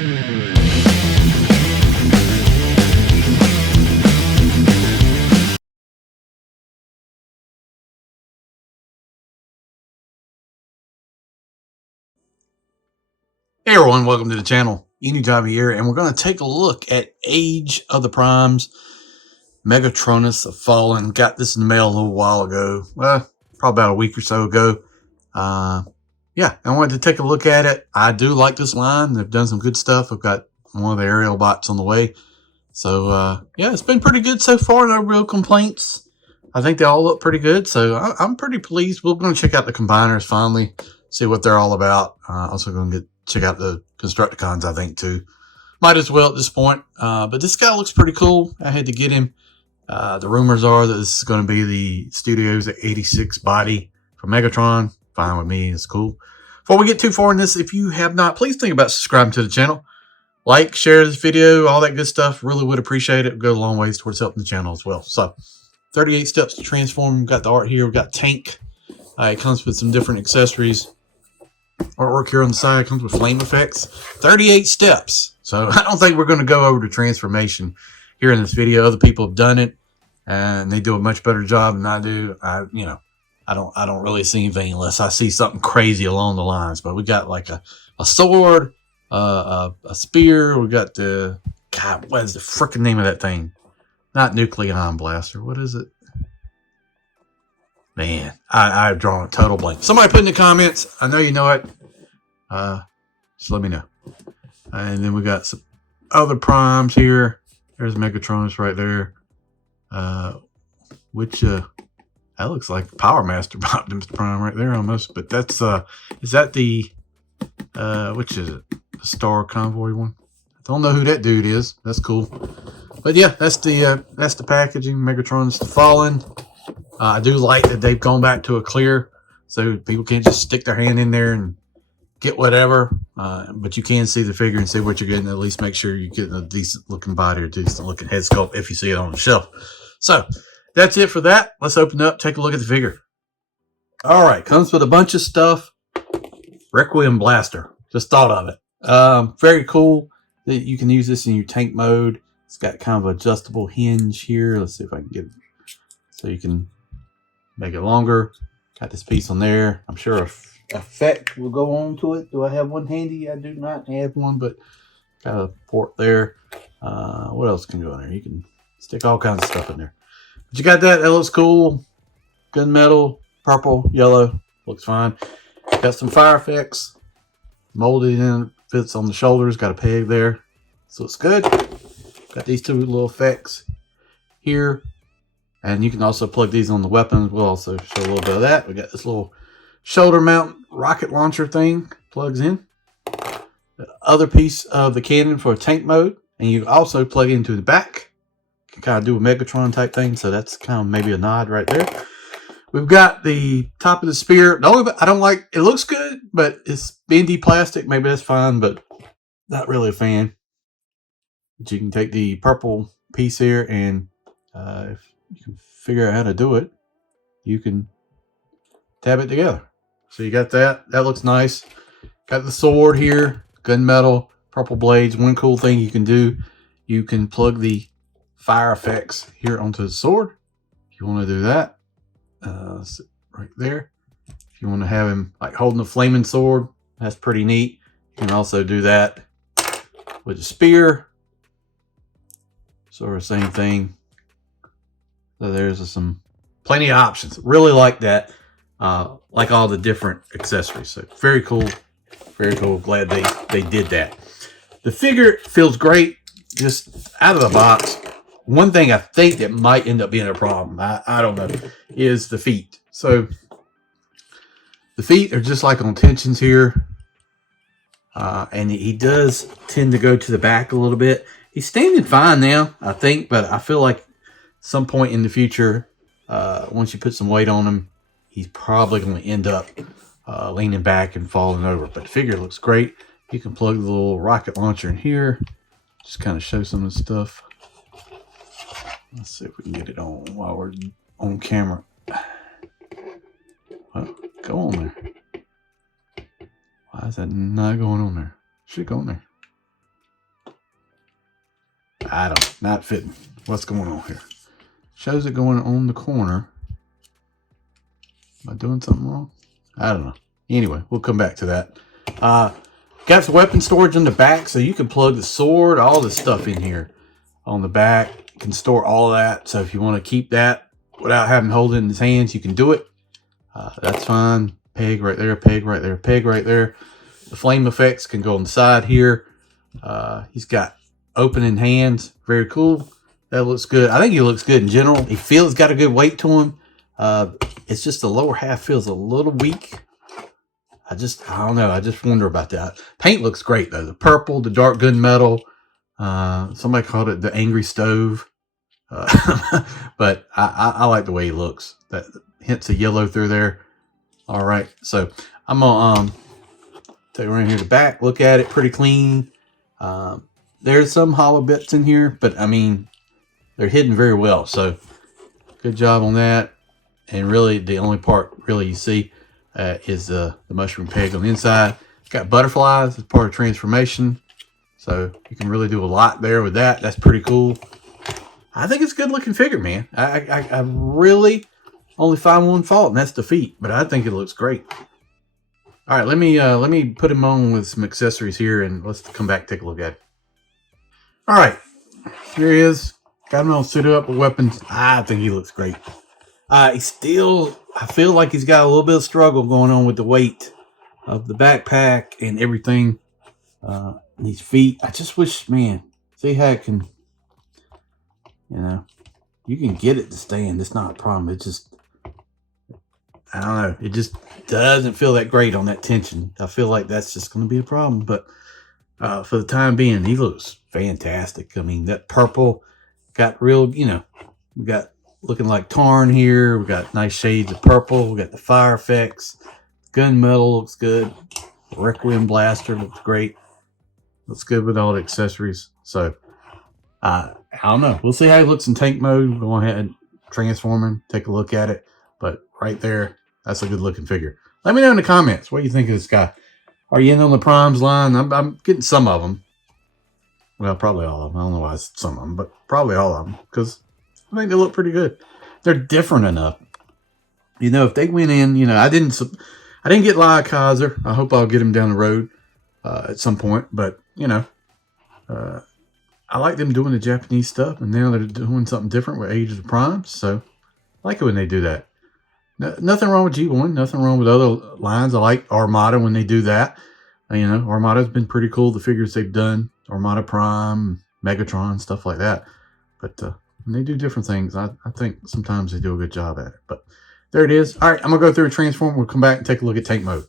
Hey everyone, welcome to the channel. Enewtabie here, and we're going to take a look at Age of the Primes. MEGATRONUS have fallen. Got this in the mail a little while ago. Well, probably about a week or so ago. Yeah, I wanted to take a look at it. I do like this line. They've done some good stuff. I've got one of the aerial bots on the way. So, yeah, it's been pretty good so far. No real complaints. I think they all look pretty good, so I'm pretty pleased. We're going to check out the combiners finally, see what they're all about. Also going to check out the Constructicons, I think, too. Might as well at this point. But this guy looks pretty cool. I had to get him. The rumors are that this is going to be the Studios 86 body for Megatron. Fine with me. It's cool. Before we get too far in this, if you have not, please think about subscribing to the channel. Like, share this video, all that good stuff. Really would appreciate it. It would go a long ways towards helping the channel as well. So, 38 steps to transform. We've got the art here. We've got Tank. It comes with some different accessories. Artwork here on the side comes with flame effects. 38 steps. So I don't think we're going to go over to transformation here in this video. Other people have done it, and they do a much better job than I do. I don't really see anything unless I see something crazy along the lines. But we got like a sword, a spear. We got the what is the freaking name of that thing? Not Nucleon Blaster. What is it? Man, I've drawn a total blank. Somebody put in the comments. I know you know it. Just let me know. And then we got some other primes here. There's Megatronus right there. Which that looks like Power Master Optimus Prime right there almost. But that's is that the which is it? The Star Convoy one? I don't know who that dude is. That's cool. But yeah, that's the packaging. Megatronus the Fallen. I do like that they've gone back to a clear, so people can't just stick their hand in there and get whatever. But you can see the figure and see what you're getting. At least make sure you're getting a decent looking body or decent looking head sculpt if you see it on the shelf. So that's it for that. Let's open up, take a look at the figure. All right, comes with a bunch of stuff. Requiem Blaster. Just thought of it. Very cool that you can use this in your tank mode. It's got kind of adjustable hinge here. Let's see if I can get it so you can make it longer. Got this piece on there. I'm sure effect will go on to it. Do I have one handy? I do not have one, but got a port there. What else can go in there? You can stick all kinds of stuff in there. But you got that. That looks cool. Gunmetal, purple, yellow. Looks fine. Got some fire effects. Molded in. Fits on the shoulders. Got a peg there. So it's good. Got these two little effects here. And you can also plug these on the weapons. We'll also show a little bit of that. We got this little shoulder mount rocket launcher thing. Plugs in. The other piece of the cannon for tank mode. And you also plug into the back. You can kind of do a Megatron type thing. So that's kind of maybe a nod right there. We've got the top of the spear. The only I don't like, it looks good, but it's bendy plastic. Maybe that's fine, but not really a fan. But you can take the purple piece here and if you can figure out how to do it, you can tab it together. So you got that. That looks nice. Got the sword here, gunmetal, purple blades. One cool thing you can do, you can plug the fire effects here onto the sword. If you want to do that, right there. If you want to have him like holding a flaming sword, that's pretty neat. You can also do that with a spear. Sort of same thing. So there's some plenty of options. Really like that. Like all the different accessories. So very cool. Very cool. Glad they did that. The figure feels great. Just out of the box. One thing I think that might end up being a problem, I don't know, is the feet. So the feet are just like on tensions here. And he does tend to go to the back a little bit. He's standing fine now, I think, but I feel like some point in the future, once you put some weight on him, he's probably going to end up leaning back and falling over. But the figure looks great. You can plug the little rocket launcher in here. Just kind of show some of the stuff. Let's see if we can get it on while we're on camera. Well, go on there. Why is that not going on there? Should go on there. not fitting. What's going on here? Shows it going on the corner. Am I doing something wrong? I don't know. Anyway, we'll come back to that. Got some weapon storage in the back, so you can plug the sword, all this stuff in here on the back. You can store all that. So if you want to keep that without having to hold it in his hands, you can do it. That's fine. Peg right there, peg right there, peg right there. The flame effects can go on the side here. He's got opening hands. Very cool. That looks good. I think he looks good in general. He feels got a good weight to him. It's just the lower half feels a little weak. I don't know. I just wonder about that. Paint looks great though. The purple, the dark gunmetal. Somebody called it the angry stove. But I like the way he looks. That hints of yellow through there. All right. So I'm gonna take around here to the back. Look at it. Pretty clean. There's some hollow bits in here, but I mean, they're hidden very well. So good job on that. And really, the only part really you see is the mushroom peg on the inside. Got butterflies as part of transformation. So you can really do a lot there with that. That's pretty cool. I think it's a good looking figure, man. I really only find one fault, and that's the feet. But I think it looks great. All right, let me put him on with some accessories here, and let's come back and take a look at it. All right, here he is. Got him all suited up with weapons. I think he looks great. I feel like he's got a little bit of struggle going on with the weight of the backpack and everything. These feet. I just wish, man, see how it can, you can get it to stand. It's not a problem. It's just, I don't know. It just doesn't feel that great on that tension. I feel like that's just going to be a problem. But for the time being, he looks fantastic. I mean, that purple got real, we got looking like tarn here. We got nice shades of purple. We got the fire effects. Gunmetal looks good. Requiem blaster looks great. Looks good with all the accessories. So I don't know. We'll see how he looks in tank mode. Go ahead and transform him. Take a look at it. But right there, that's a good looking figure. Let me know in the comments. What do you think of this guy? Are you in on the Primes line? I'm getting some of them. Well, probably all of them. I don't know why it's some of them, but probably all of them. Because I think they look pretty good. They're different enough. If they went in, I didn't get Lia Kaiser. I hope I'll get him down the road at some point. But, I like them doing the Japanese stuff. And now they're doing something different with Age of the Primes. So I like it when they do that. Nothing wrong with G1. Nothing wrong with other lines. I like Armada when they do that. Armada's been pretty cool. The figures they've done. Armada Prime, Megatron, stuff like that. But when they do different things, I think sometimes they do a good job at it. But there it is. All right, I'm going to go through a transform. We'll come back and take a look at tank mode.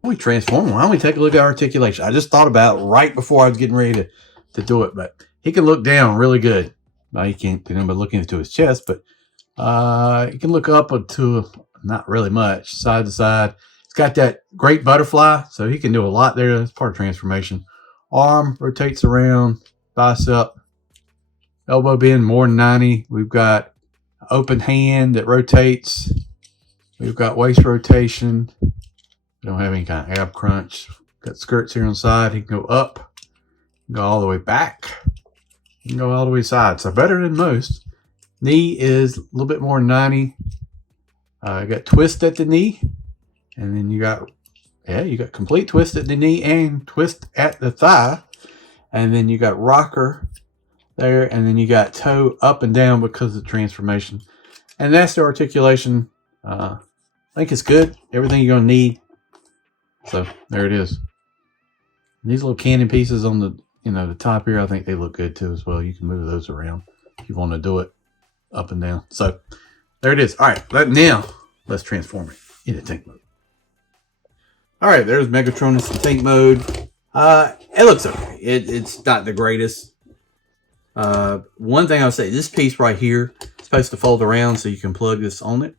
When we transform, why don't we take a look at articulation? I just thought about it right before I was getting ready to do it. But he can look down really good. Now he can't do nothing but looking into his chest. But he can look up to not really much, side to side. He's got that great butterfly, so he can do a lot there. That's part of transformation. Arm rotates around, bicep, elbow bend more than 90. We've got open hand that rotates. We've got waist rotation. We don't have any kind of ab crunch. Got skirts here on the side. He can go up, go all the way back. He can go all the way side. So better than most. Knee is a little bit more than 90. You got twist at the knee. And then you got complete twist at the knee and twist at the thigh. And then you got rocker there. And then you got toe up and down because of the transformation. And that's the articulation. I think it's good. Everything you're going to need. So there it is. And these little cannon pieces on the the top here, I think they look good too as well. You can move those around if you want to do it up and down. So there it is. All right, now let's transform it into tank mode. All right, there's Megatronus in tank mode. It looks okay. It's not the greatest. One thing I'll say, this piece right here is supposed to fold around so you can plug this on it,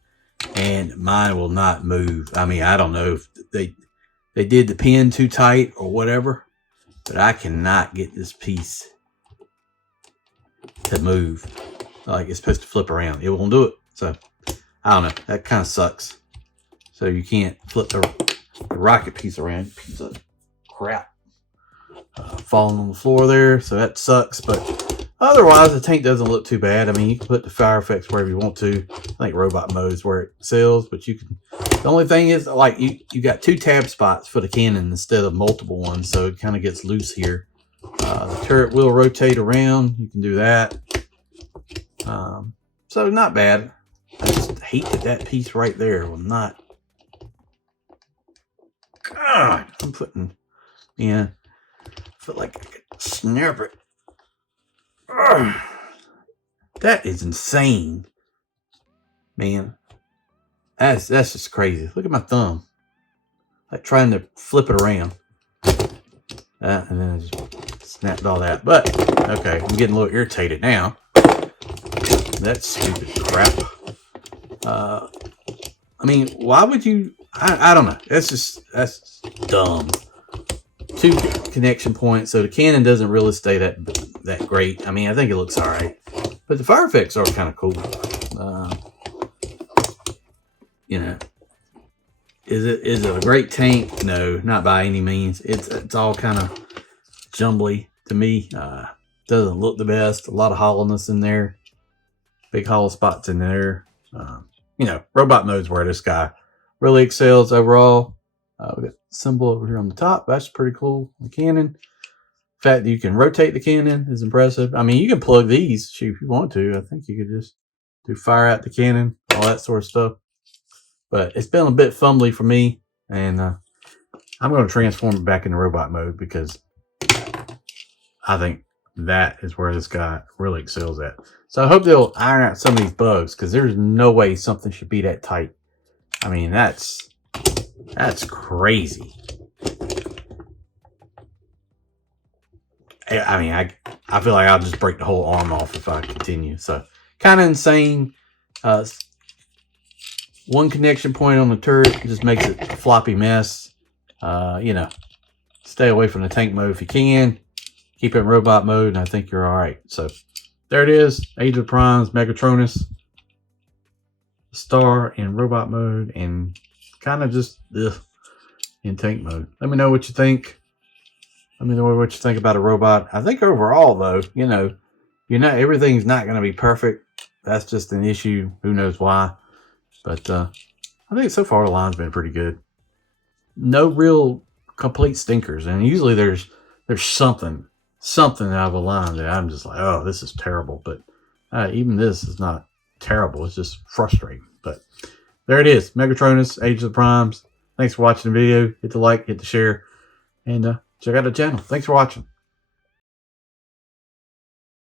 and mine will not move. I mean, I don't know if they did the pin too tight or whatever, but I cannot get this piece to move. Like it's supposed to flip around. It won't do it. So I don't know. That kind of sucks. So you can't flip the rocket piece around. Piece of crap falling on the floor there. So that sucks. But Otherwise, the tank doesn't look too bad. I mean, you can put the fire effects wherever you want to. I think robot mode is where it sells, but you can. The only thing is, like, you got 2 tab spots for the cannon instead of multiple ones, so it kind of gets loose here. The turret will rotate around. You can do that. So not bad. I just hate that piece right there will not. God, I'm putting. Yeah, I feel like I could snap it. Ugh. That is insane, man. That's just crazy. Look at my thumb, like trying to flip it around, and then I just snapped all that. But okay, I'm getting a little irritated now. That's stupid crap. I mean, why would you? I don't know. That's dumb. 2 connection points, so the cannon doesn't really stay that great. I mean, I think it looks all right, but the fire effects are kind of cool. You know, is it a great tank? No, not by any means. It's all kind of jumbly to me. Doesn't look the best. A lot of hollowness in there. Big hollow spots in there. You know, robot mode's where this guy really excels overall. We got the symbol over here on the top. That's pretty cool. The cannon. The fact that you can rotate the cannon is impressive. I mean, you can plug these if you want to. I think you could just do fire out the cannon, all that sort of stuff. But it's been a bit fumbly for me, and I'm going to transform it back into robot mode because I think that is where this guy really excels at. So I hope they'll iron out some of these bugs, because there's no way something should be that tight. I mean, that's crazy. I mean, I feel like I'll just break the whole arm off if I continue. So kind of insane. 1 connection point on the turret just makes it a floppy mess. You know, stay away from the tank mode if you can. Keep it in robot mode, and I think you're all right. So there it is. Age of the Primes, Megatronus. Star in robot mode, and kind of just in tank mode. Let me know what you think. Let me know what you think about a robot. I think overall, though, you know, everything's not going to be perfect. That's just an issue. Who knows why? But I think so far the line's been pretty good. No real complete stinkers, and usually there's something out of a line that I'm just like, oh, this is terrible. But even this is not terrible. It's just frustrating. But there it is. Megatronus, Age of the Primes. Thanks for watching the video. Hit the like, hit the share, and check out the channel. Thanks for watching.